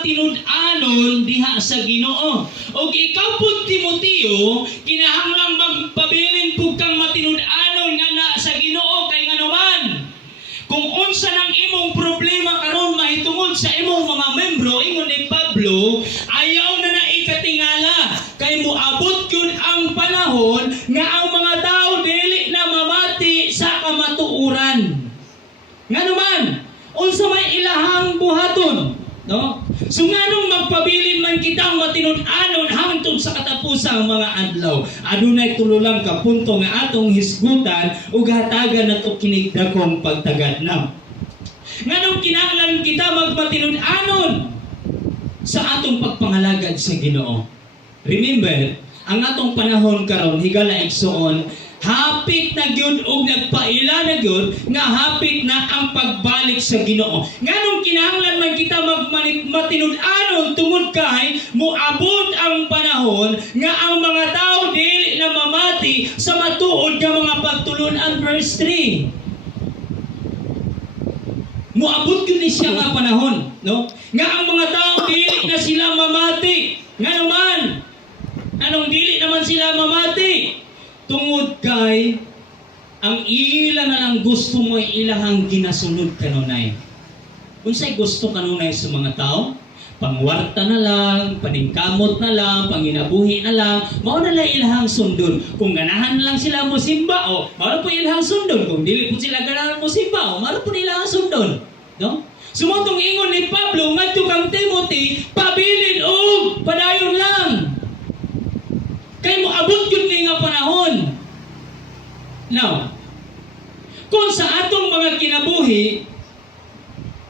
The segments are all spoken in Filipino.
matinud-anon diha sa Ginoo. Og ikaw pud Timoteo, kinahanglang magpabilin pug kang matinud-anon nga na sa Ginoo kay nganuman. Kung unsa nang imong problema karon mahitungod sa imong mga membro, ingon ni Pablo, ayaw na ikatingala kay moabot gyud ang panahon nga ang mga tao dili na mamati sa kamatuoran. Nganuman, unsa may ilahang buhaton, no? So nganong magpabilin man kitang matinud-anon hangtod sa katapusang mga adlaw. Adunay tulo lang ka punto nga atong hisgutan ug hatagan nato kining dakong pagtagadnam. Nganong kinahanglan kita magmatinud-anon sa atong pagpangalagad sa Ginoo. Remember, ang atong panahon karon higala igsuon, hapit na gyud og nagpaila na gyud nga hapit na ang pagbalik sa Ginoo. Nganong kinahanglan man kita matinud-anon tungod kay moabot ang panahon nga ang mga tao dili na mamati sa matuod nga mga pagtulon-an verse 3. Moabot gyud ni siya nga panahon, no? Nga ang mga tao dili na sila mamati. Nganuman, anong dili naman sila mamati? Tungod kay ang ila na lang gusto mo ilahang ginasunod kanunay. Unsay gusto kanunay sa mga tao? Pangwarta na lang, paningkamot na lang, panginabuhi na lang, mao na lang ilahang sundon. Kung ganahan lang sila mo simba, o mao po ilahang sundon. Kung dili po sila ganahan mo simba, o mao po ilahang sundon. No? Sumotong ingon ni Pablo ngadto kang Timothy, pabilin og padayon lang. Kay mo abot yun nga panahon. Now, kung sa atong mga kinabuhi,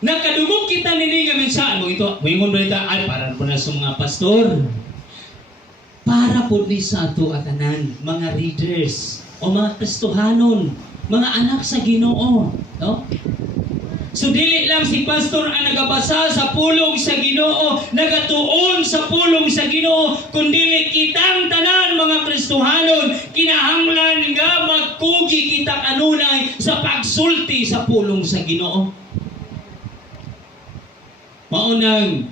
nakadumog kita nini nga mensahe mo ito, mayingon ba ito, ay para po na sa mga pastor. Para po ni sa ato atanan, mga readers, o mga Kristohanon, mga anak sa Ginoo. No? So dili lang si pastor ang nagabasa sa pulong sa Ginoo, nagatuon sa pulong sa Ginoo, kundi kitang tanan mga Kristohanon, kinahanglan nga magkugi kita kanunay sa pagsulti sa pulong sa Ginoo. Maunang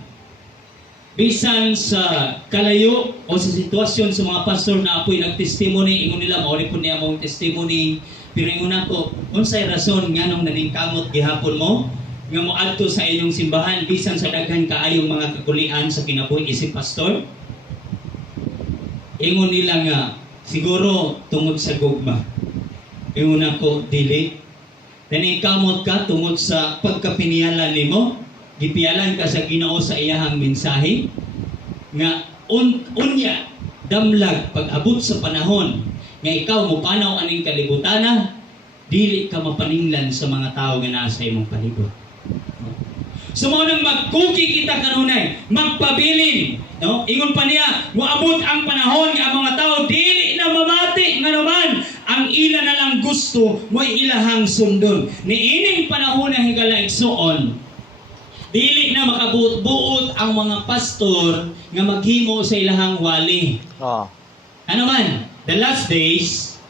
bisan sa kalayo o sa sitwasyon sa mga pastor na apoy nagtestimony, ingon nila mauli po niya mong testimony. Pero ingon ako, unsay rason nga nung naningkamot gihapon mo nga moadto sa inyong simbahan bisan sa daghan kaayong mga kakulian sa kinabuhi isip pastor? Ingon nila nga siguro tungod sa gugma. Ingon ako, dili. Naningkamot ka tungod sa pagkapiniyalan nimo, gipiyalan ka sa Ginoo sa iyahang mensahe nga unya damlag pag abot sa panahon nga ikaw mo panaw aning kalibutana, dili ka mapaninglan sa mga tao nga nasa imong palibot. So mo nang magkuki kita kanunay, magpabilin, no? Ingon pa niya, moabot ang panahon nga ang mga tao dili na mamati nganuman, ang ila na lang gusto mo ilahang sundon. Niining panahon na higala igsuon, dili na makabuot-buot ang mga pastor nga maghimo sa ilahang wali. Ano man, the last days,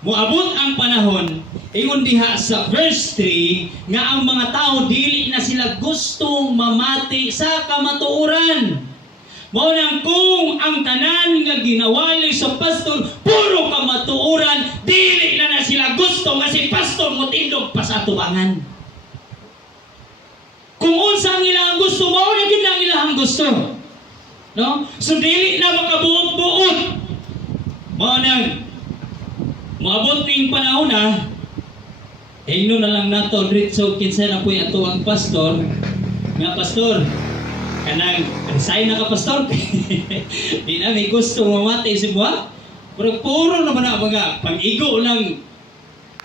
moabot ang panahon, ingon diha sa verse 3, nga ang mga tao dili na sila gustong mamati sa kamatuoran. Mao nang kung ang tanan nga ginawali sa pastor puro kamatuoran, dili na sila gusto nga si pastor mo tindog pa sa tubangan. Kung unsa ang ilang gusto, mao na gid ang ilang gusto. No? So dili na makabuot-buot. Mao nang moabot ning panahon na ingno na lang nato diretso kinsa na puy ato ang pastor nga pastor kanang resign na ka pastor di na may gusto mamati si buha pero puro naman na mga pag-igo lang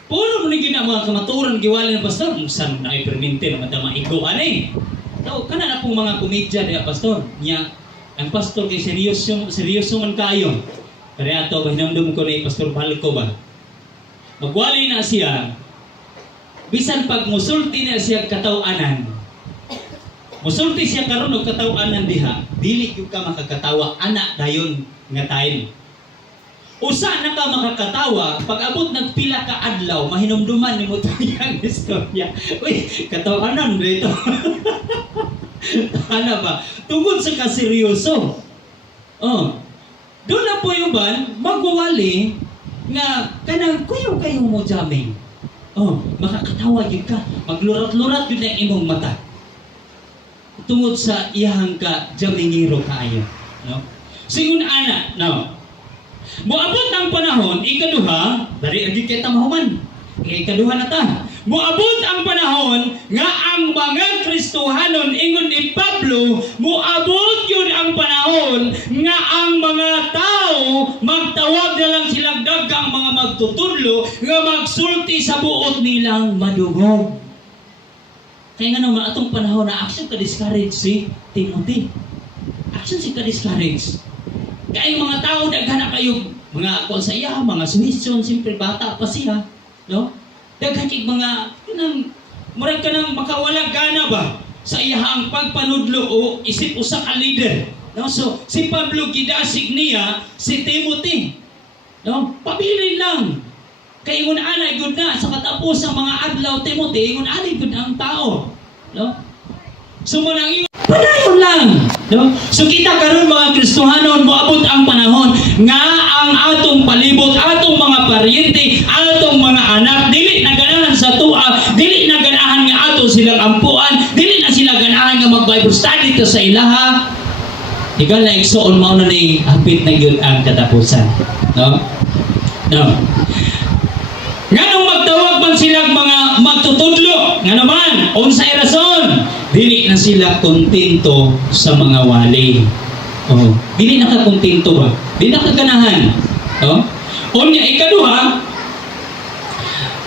puro mo ni gina mga kamaturan giwali ng pastor saan na i-perminte naman na maigo ani tao kana na pong mga komedya diya pastor niya ang pastor kay seryoso man kayo. Pero ato, hinamdum ko na Pastor Balco ba? Magwali na siya, bisan pag musulti na siya katawanan, musulti siya karon og katawanan diha, dili gyud ka makakatawa, anak dayon nga time. Usa na ka makakatawa, pag abot nagpila ka adlaw, mahinumduman nimo tayang istorya. Uy, katawanan dito. Ano ba? Tungkol sa kaseryoso. Oh. Doon na po yung ban, magwawali nga kanang kuyaw kayo mo jamming. Oh, makakatawa yun ka. Maglurat-lurat yun ang imong mata. Tungod sa iyang ka jamingiro kaayo. No? Singon ana, no. Moabot ang panahon, ikaduha, dari agi kita mahuman. Ikaduha na ta. Moabot ang panahon nga ang mga Kristohanon ingon ni Pablo, moabot yun ang panahon nga ang mga tao magtawag na lang silang dagang mga magtutudlo nga magsulti sa buot nilang madugog. Kaya nga naman atong panahon na action ka-discourage si Timothy. Action si ka-discourage. Kaya yung mga tao daghan na kayo mga kung sa iya, mga sumisyon, siyempre bata pa siya, no? Daghan kay mga murag ka nang makawala gana ba sa iyang pagpanudlo o isip usa ka leader, no? So si Pablo gidasig niya si Timothy, no? Pabilin lang kay ingon ana gud na sa katapos ang mga adlaw Timothy ingon ana gud ang tao, no? So manang padayon lang, no? So kita karon mga Kristohanon moabot ang panahon nga ang atong palibot, atong mga paryente, atong mga anak dili na ganahan sa tuwa, dili na ganahan nga ato silang ampuan, dili na sila ganahan nga mag-Bible study to sa ilaha. Ikaw na igsuon mao na ni hapit na gyud ang katapusan, no? No. Nganong magtawag man silang mga magtutudlo, nga naman unsay rason? Dili na sila kontento sa mga wali. Oh, dili na ka kontento ba? Dili na ka ganahan. Oh? Unya ikaduha,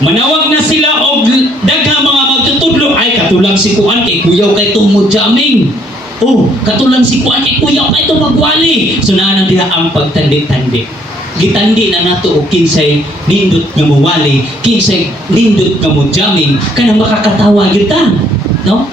manawag na sila og daghang mga magtutudlo ay katulang si kuan kay kuyaw kay tumod jamming. Oh, katulang si kuan kay kuyaw kay tumod magwali. So naa na diha ang pagtandi-tandi. Gitandi na nato og kinsay nindot nga mawali, kinsay nindot nga mo jamming kanang makakatawa gyud ta, no?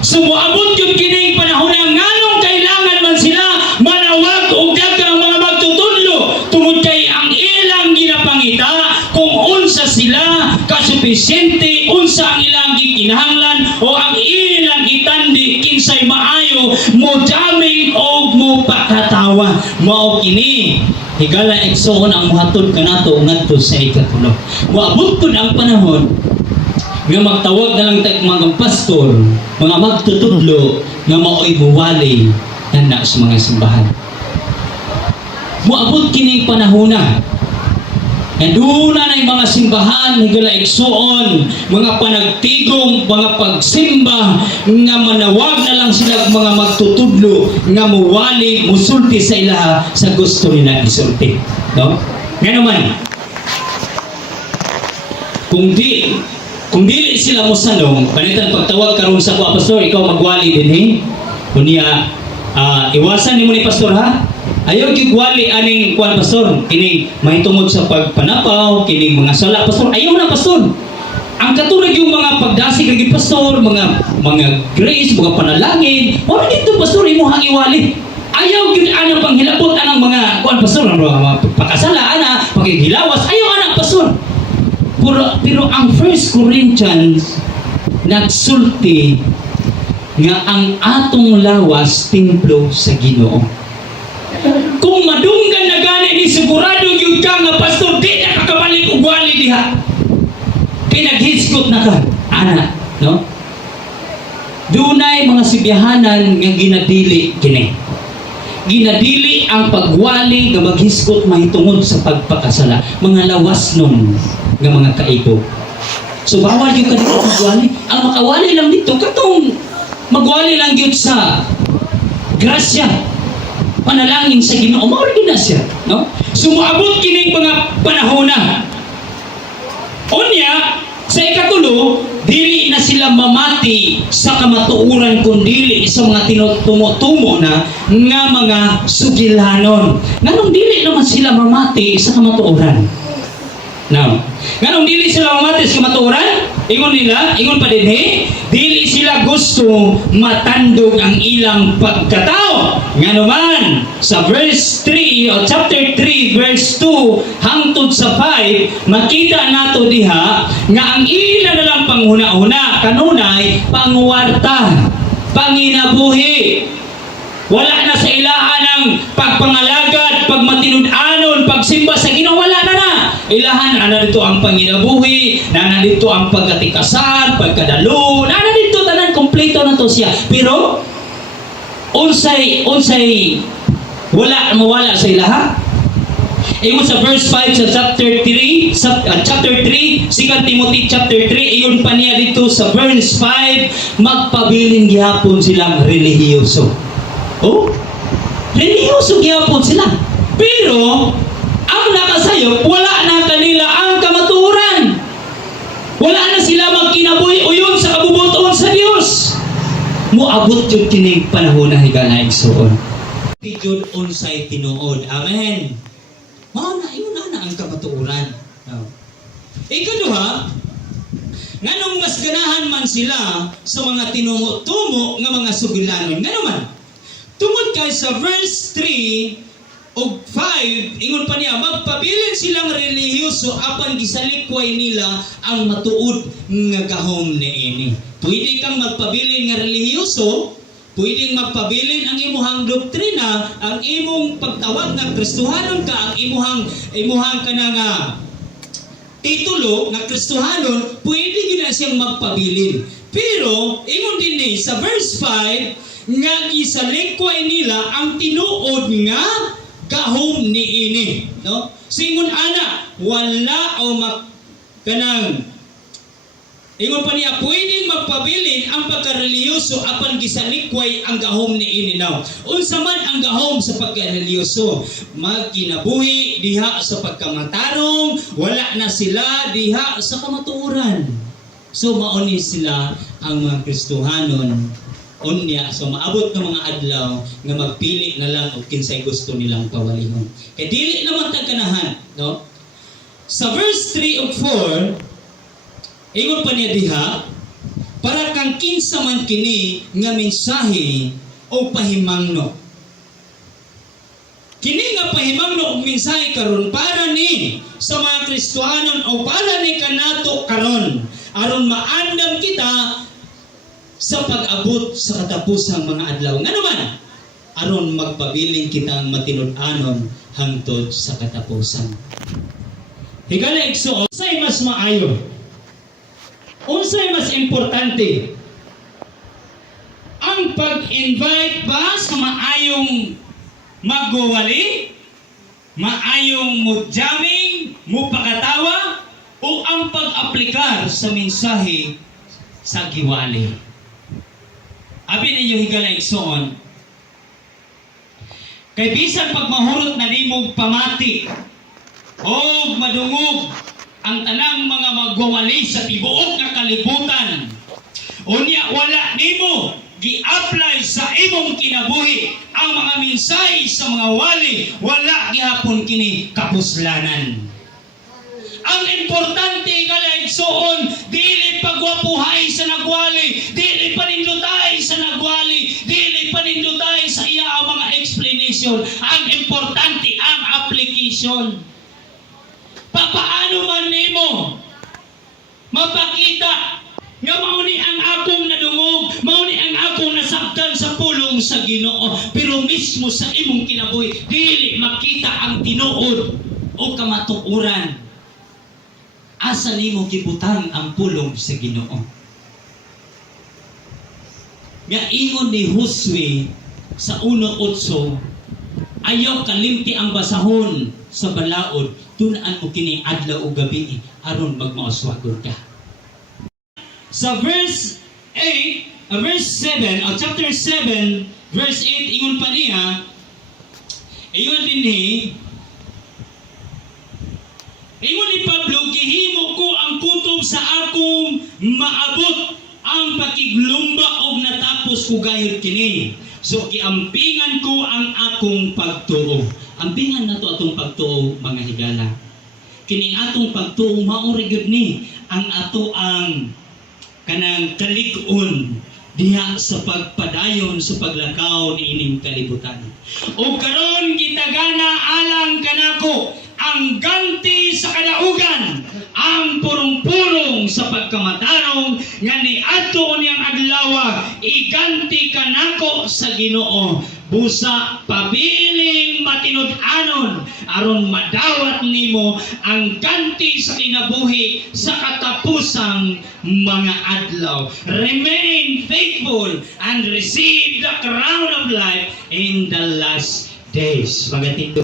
So moabot yung kining panahon na nganong kailangan man sila manawag o dagang mga magtutudlo tungod kay ang ilang ginapangita kung unsa sila kasupisyente, unsa ang ilang gikinahanglan o ang ilang itandi kinsay maayo mo jamming o mo pakatawa mao kini higala igsoon ang muhatod kanato ngadto sa ikatulo. Moabot pud ang panahon nga magtawag na lang tag mga pastor, mga magtutudlo nga mao'y buwali na sa mga simbahan. Moabot kining panahon na duna na mga simbahan higala igsuon, mga panagtigong, mga pagsimba nga manawag na lang sila mga magtutudlo nga muwali, musulti sa ilaha sa gusto nila isulti. No? Nga naman, kung dili sila mo sanong, panitan pagtawag karon sa ko, pastor, ikaw magwali din eh. Kunya, iwasan ni mo ni pastor ha. Ayaw gigwali aning kuan pastor, kining mahitungod sa pagpanapaw, kining mga sala pastor. Ayaw na pastor. Ang katulad yung mga pagdasig lagi pastor, mga grace, mga panalangin, wala dito pastor imo hang iwali. Ayaw gid ana panghilabot anang mga kuan pastor, mga pakasala ana, paghilawas, ayaw ana pastor. Pero ang 1 Corinthians nagsulti nga ang atong lawas templo sa Ginoo. Kung madunggan na gani ni sigurado yung ka nga pastor di na kakabalik og wali diha. Kay naghisgot na ka, ana, no? Dunay mga sibiyahanan nga ginadili kini. Ginadili ang pagwali nga maghisgot mahitungod sa pagpakasala, mga lawas nun nga mga kaibo. So bawal yung kanila magwali. Ang makawali lang dito katong magwali lang yun sa grasya, panalangin sa Ginoo, mao rin na siya, no? Sumuabot kining mga panahon na. Unya, sa ikatulo, dili na sila mamati sa kamatuoran kundi sa mga tinutumo-tumo na nga mga sugilanon. Nganong dili naman sila mamati sa kamatuoran? Now, nganong dili sila mamati sa kamatuoran? Ingon pa din dili sila gusto matandog ang ilang pagkatao. Nga naman, sa verse 3 o chapter 3 verse 2 hangtod sa 5, makita nato diha nga ang ila na lang panghuna-huna kanunay panguwarta panginabuhi. Wala na sa ilahan ng pagpangalagad, pagmatinud-anon, pagsimba sa Ginoo, wala na. Ilahan na dito ang panginabuhi, na dito ang pagkatikasar, pagkadalo, na dito tanan kompleto na to siya. Pero unsay wala sa ilaha. Ingon sa verse 5 sa chapter 3, chapter 3, 2 Timothy chapter 3, iyon pa niya dito sa verse 5, magpabilin gihapon silang relihiyoso. Oh, relihiyoso gihapon sila. Pero ang nakasayop, wala na kanila ang kamatuoran. Wala na sila magkinabuhi uyon sa kabubuton sa Dios. Muabot yung kining panahon na higala igsoon. Jud unsay tinuod. Amen. Mao na ingon na ang kamatuoran. Ikaduha, nganong mas ganahan man sila sa mga tinumo-tumo nga mga sugilanon. Ngano man? Tungod kay sa verse 3 ug 5, ingon pa niya, magpabilin silang relihiyoso apan gisalikway nila ang matuod nga gahom niini. Pwede kang magpabilin nga relihiyoso, pwedeng magpabilin ang imuhang doktrina, ang imong pagtawag ng Kristohanon ka, ang imuhang kanang titulo ng Kristohanon, pwede yun na siyang magpabilin. Pero, ingon din ni, sa verse 5, nga gisalikway nila ang tinuod nga gahom niini. No? Singon ana, wala o kanang ingon pa niya, pwedeng magpabilin ang pagkareliyoso apan gisalikway ang gahom niini. Now, unsa man ang gahom sa pagkareliyoso? Magkinabuhi diha sa pagkamatarong, wala na sila diha sa kamatuoran. So mauni sila ang mga Kristohanon unya, so maabot ng mga adlaw nga magpili na lang og kinsay gusto nilang pawalihon. Kay dili naman tagkanahan, no? Sa verse 3 ug 4, ingon pa niya diha, para kang kinsa man kini nga mensahe o pahimangno. Kini nga pahimangno o mensahe karon para ni sa mga Kristohanon o para ni kanato karon, aron maandam kita sa pag-abot sa katapusang mga adlaw. Nga naman, aron magpabiling kitang matinud-anon hangtod sa katapusan. Higala igsoon, unsay mas maayo? Unsay mas importante? Ang pag-invite ba sa maayong magwawali? Maayong mudjaming, mupakatawa? O ang pag-aplikar sa mensahe sa giwali? Abi ninyo higala igsoon, kay bisan pag mahurot na nimog pamati o madungog ang tanang mga magwawali sa tibuok nga kalibutan, unya wala nimo gi-apply sa imong kinabuhi ang mga mensahe sa mga wali, wala gihapon kini kapuslanan. Ang importante kalaigsoon, dili pagwapuhay sa nagwali, dili panindutay sa nagwali, dili panindutay sa iya ang mga explanation. Ang importante ang application. Papaano man nimo mapakita nga mauni ang akong nadungog, mauni ang akong nasabtan sa pulong sa Ginoo, pero mismo sa imong kinabuhi dili makita ang tinuod o kamatuoran. Asa nimo gibutang ang pulong sa Ginoo? Nga ingon ni Josue sa 1:8, ayaw kalimti ang basahon sa balaod, tunaan mo kini adlaw o gabi aron magmauswagod ka. Sa verse 8, verse 7, chapter 7, verse 8, ingon pa niya, ingon din ni, ingon ni Pablo, gihimo ko ang kutob sa akong maabot ang pakiglumba og natapos ko gayud kini. So giampingan ko ang akong pagtuo. Ampingan nato atong pagtuo, mga higala. Kining atong pagtuo mao ra gyud ni ang ato ang kanang kalig-on diha sa pagpadayon sa paglakaw ni ining kalibutan. O karon gitagana alang kanako ang ganti sa kadaugan, ang purong-purong sa pagkamatarong nga ni adto niyang adlaw, iganti kanako sa Ginoo. Busa pabiling matinud-anon aron madawat nimo ang ganti sa kinabuhi sa katapusang mga adlaw. Remain faithful and receive the crown of life in the last days. Magatindo